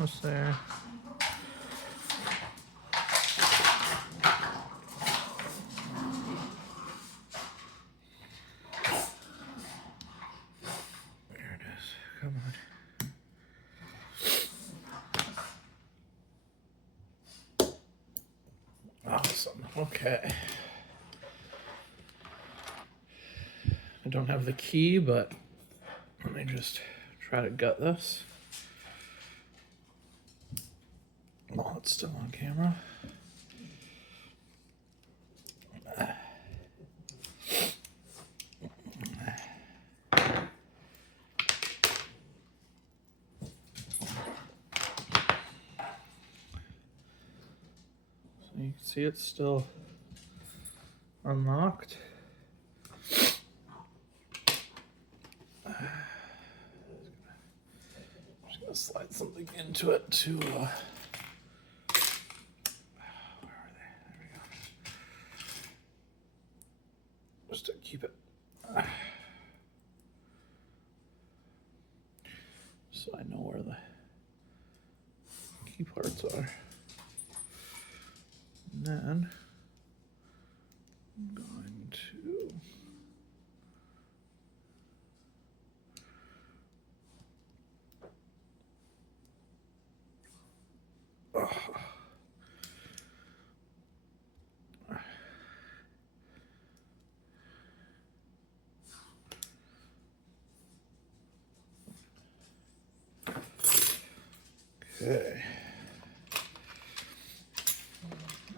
Almost there. There it is. Come on. Awesome. Okay. I don't have the key, but let me just try to gut this while it's still on camera. So you can see it's still unlocked. Slide something into it to where are they? There we go. Just to keep it so I know where the key parts are. And then I'm going to okay.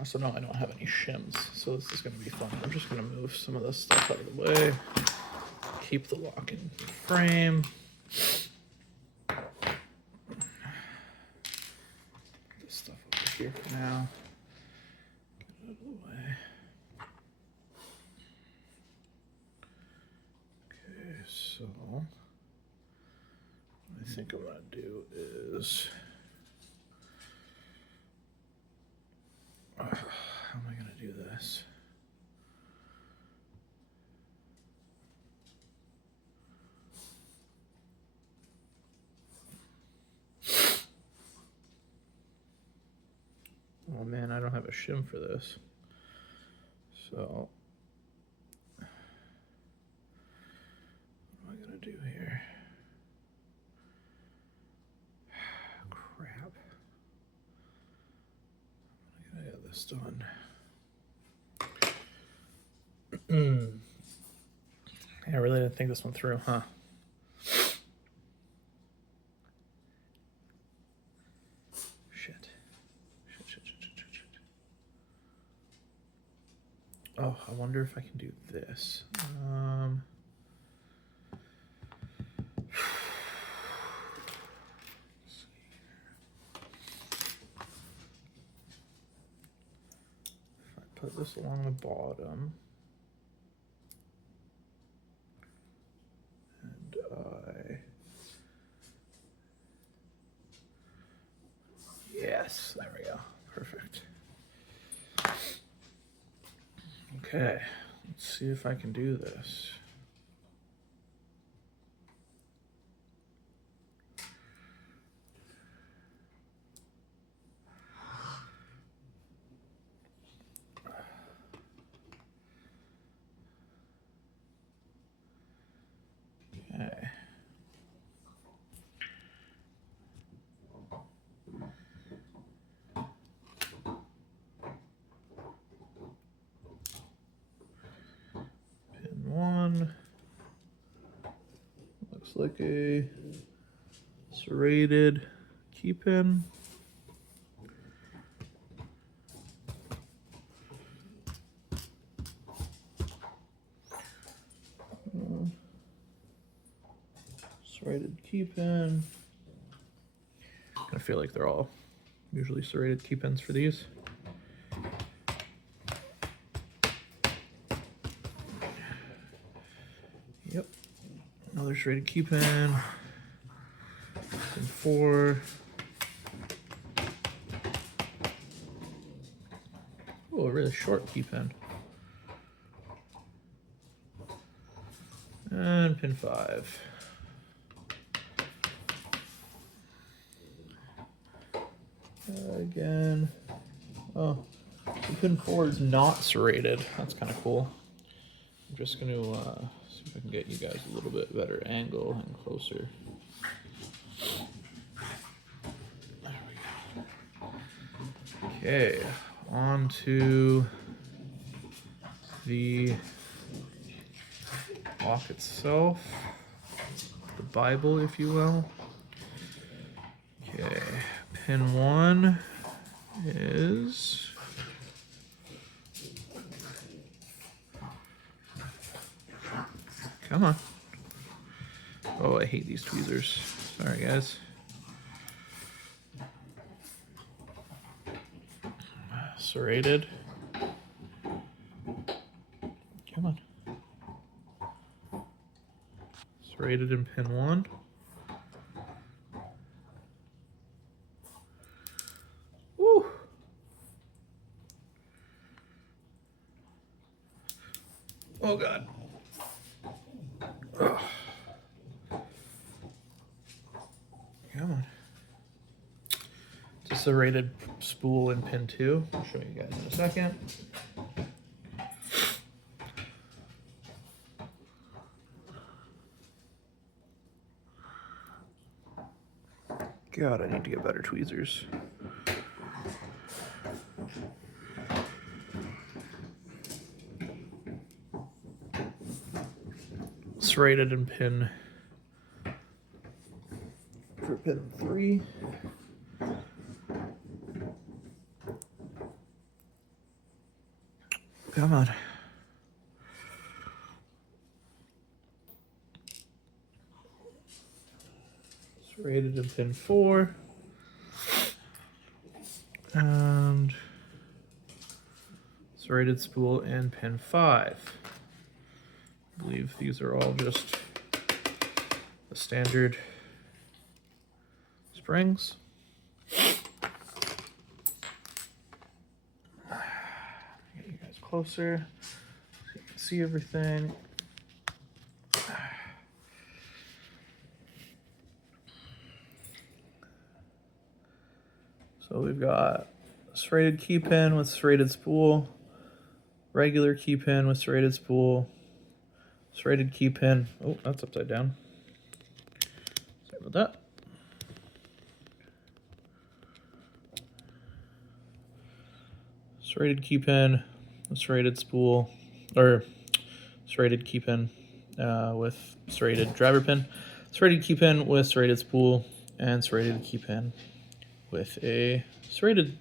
Also, no, I don't have any shims, so this is going to be fun. I'm just going to move some of this stuff out of the way. Keep the lock in frame. Put this stuff over here for now. Get it out of the way. Okay, so what I think I'm going to do is... how am I going to do this? Oh man, I don't have a shim for this. So, what am I going to do here? Crap. I gotta get this done. I really didn't think this one through, huh? Shit. Oh, I wonder if I can do this. If I put this along the bottom, and yes, there we go. Perfect. Okay, let's see if I can do this. Okay. Pin 1. Looks like a serrated key pin. Serrated key pin. I feel like they're all usually serrated key pins for these. Yep. Another serrated key pin. Pin 4. Oh, a really short key pin. And pin 5. Again. Oh, the pin 4 is not serrated. That's kind of cool. I'm just going to see if I can get you guys a little bit better angle and closer. There we go. Okay, on to the lock itself, the Bible, if you will. Okay, pin 1 is come on. Oh, I hate these tweezers. Sorry, guys. Serrated. Come on. Serrated in pin 1. Woo! Oh, God. Ugh. Come on. It's a serrated spool in pin 2. I'll show you guys in a second. God, I need to get better tweezers. Serrated in pin for pin 3. Come on. Serrated in pin 4. And serrated spool in pin 5. I believe these are all just the standard springs. Get you guys closer so you can see everything. So we've got a serrated key pin with serrated spool, regular key pin with serrated spool, serrated key pin. Oh, that's upside down. Sorry about that. Serrated key pin with serrated spool, or serrated key pin with serrated driver pin, serrated key pin with serrated spool, and serrated key pin with a serrated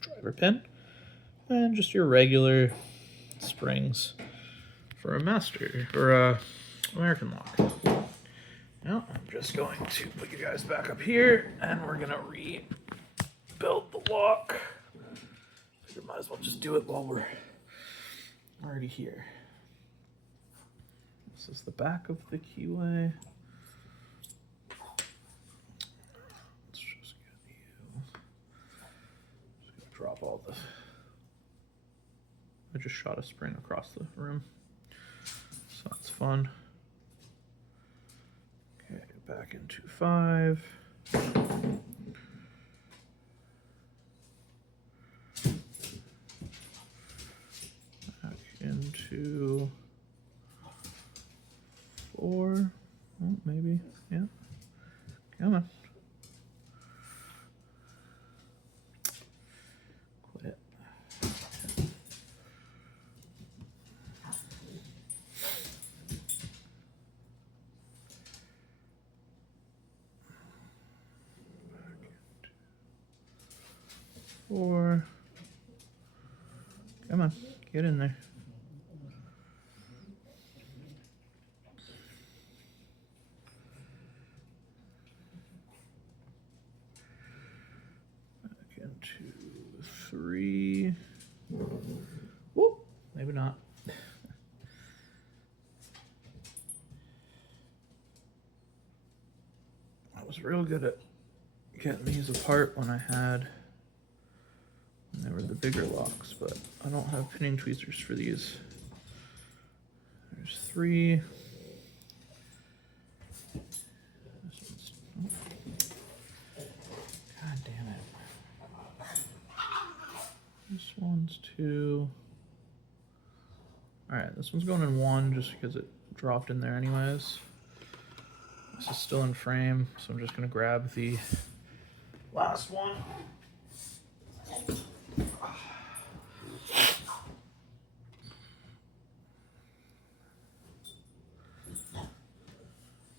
driver pin, and just your regular springs for a master or a American lock. Now I'm just going to put you guys back up here, and we're gonna rebuild the lock. We might as well just do it while we're already here. This is the back of the keyway. Let's just get you. Just gonna drop all the. I just shot a spring across the room, so that's fun. Okay, back into 5. Back into 4. Oh, maybe, yeah. Come on. Quit. Back into 4. Come on, get in there. Back into 3. Whoop, maybe not. I was real good at getting these apart when they were the bigger locks, but I don't have pinning tweezers for these. There's 3. This one's, oh. God damn it. This one's 2. All right, this one's going in 1 just because it dropped in there anyways. This is still in frame, so I'm just gonna grab the last one.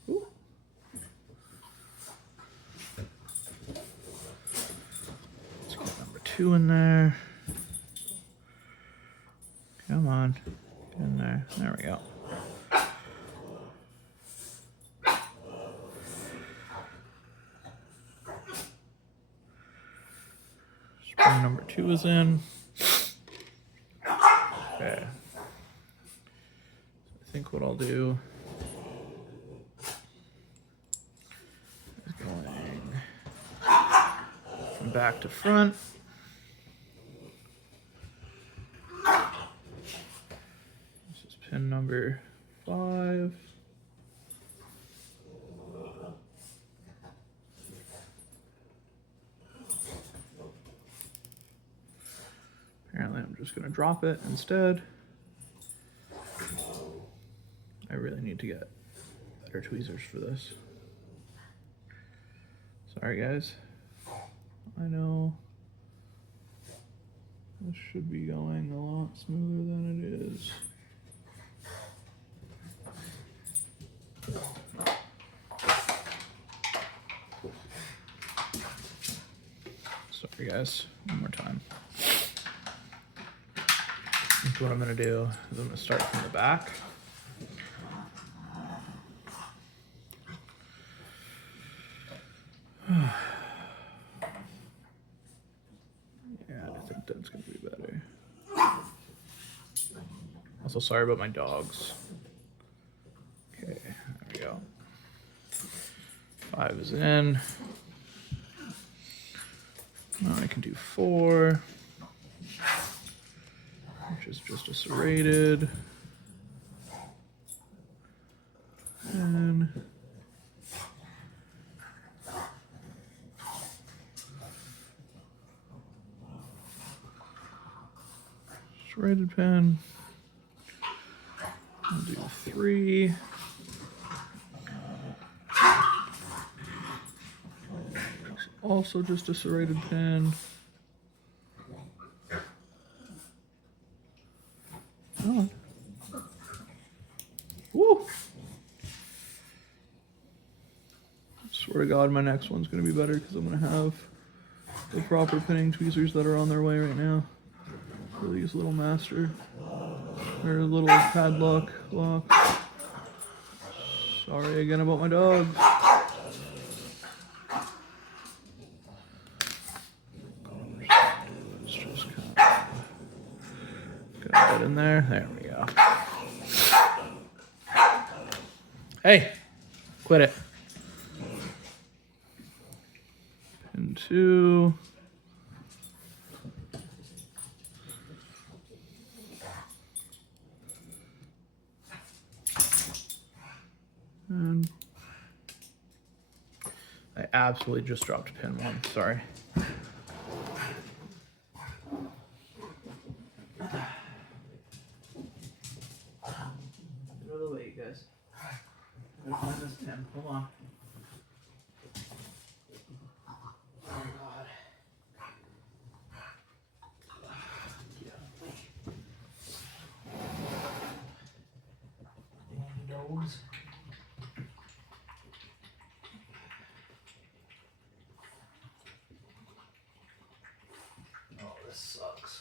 Ooh. Let's get number 2 in there. Come on, get in there. There we go. Spring number 2 is in. Okay. I think what I'll do is going from back to front. This is pin number 5. Apparently I'm just gonna drop it instead. I really need to get better tweezers for this. Sorry guys. I know this should be going a lot smoother than it is. Sorry guys, one more time. So what I'm gonna do is I'm gonna start from the back. Yeah, I think that's gonna be better. Also, sorry about my dogs. Okay, there we go. 5 is in. Now I can do 4, which is just a serrated. And serrated pen. I'll do 3. Also just a serrated pen. Oh. Woo! Swear to God, my next one's gonna be better because I'm gonna have the proper pinning tweezers that are on their way right now for these little master or little padlock lock. Sorry again about my dog. Let's just kind of get in there. There we go. Hey, quit it. Pin 2. And I absolutely just dropped pin 1. Sorry. Get out of the way, you guys. I'm gonna find this pin. Hold on. Oh God. Damn dogs. Oh, this sucks.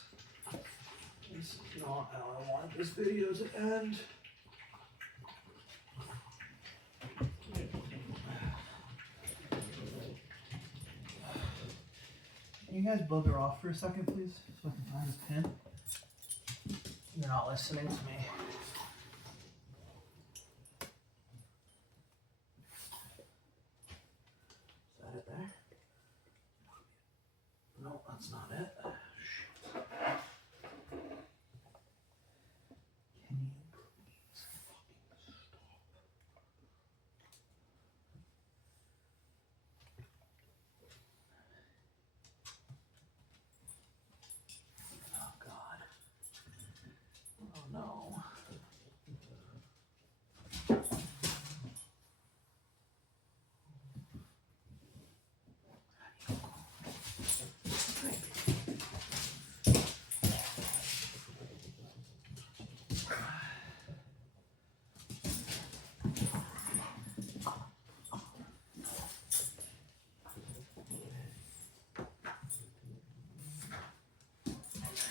This is not how I want this video to end. Can you guys bugger off for a second, please, so I can find this pin? You're not listening to me. Is that it there? No, that's not it. Shit. Can you please fucking stop?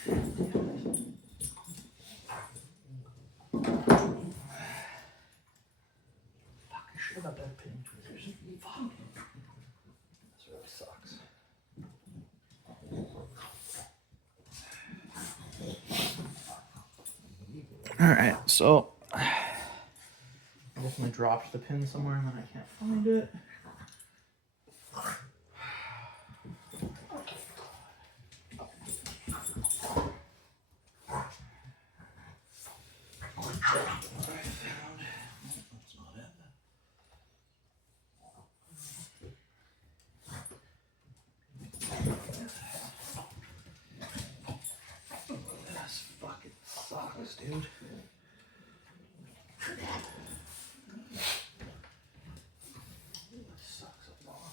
I should have got that pin tweezers. Fuck. This really sucks. Alright, so I definitely dropped the pin somewhere and then I can't find it. This fucking sucks, dude. This sucks a lot.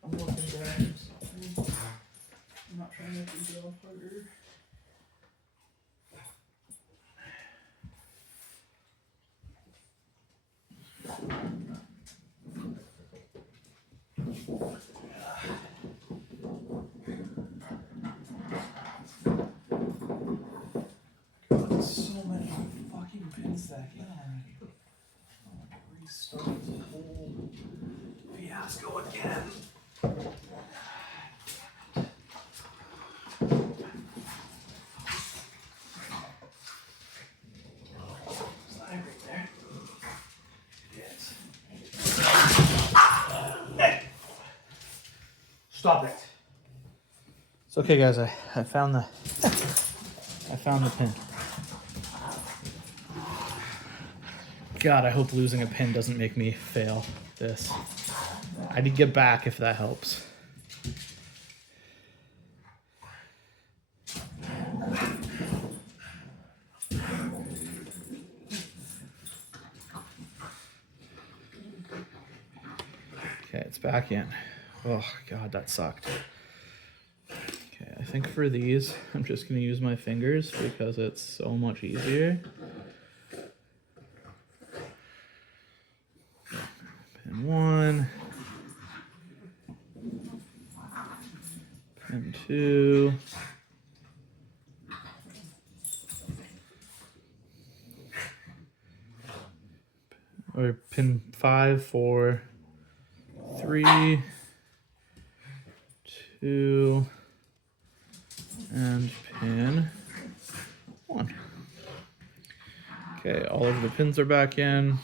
I'm looking down something. I'm not trying to make the job harder. God, so many fucking pins stacking already. I'm gonna restart the whole fiasco again. Stop it. It's okay, guys. I found the pin. God, I hope losing a pin doesn't make me fail this. I need to get back if that helps. Okay, it's back in. Oh, God, that sucked. Okay, I think for these, I'm just going to use my fingers because it's so much easier. Pin 1. Pin 2. Or pin 5, 4, 3, 2, and pin 1. Okay, all of the pins are back in.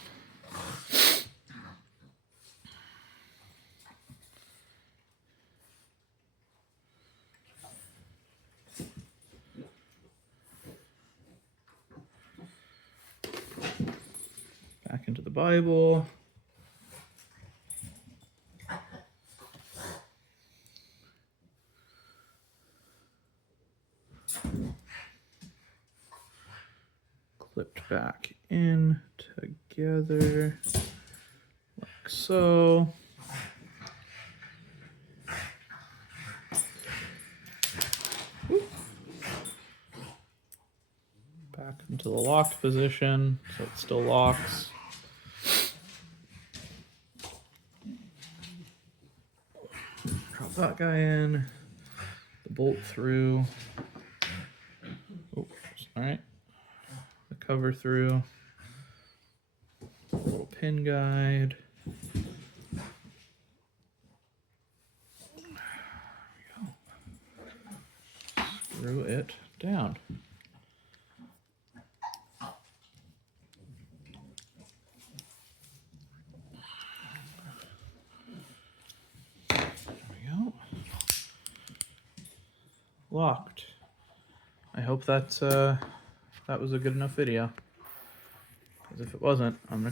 Back into the Bible. Clipped back in together like so. Back into the locked position, so it still locks. Drop that guy in, the bolt through. Oh, all right. The cover through. A little pin guide. There we go. Screw it down. Locked. I hope that was a good enough video. Because if it wasn't, I'm gonna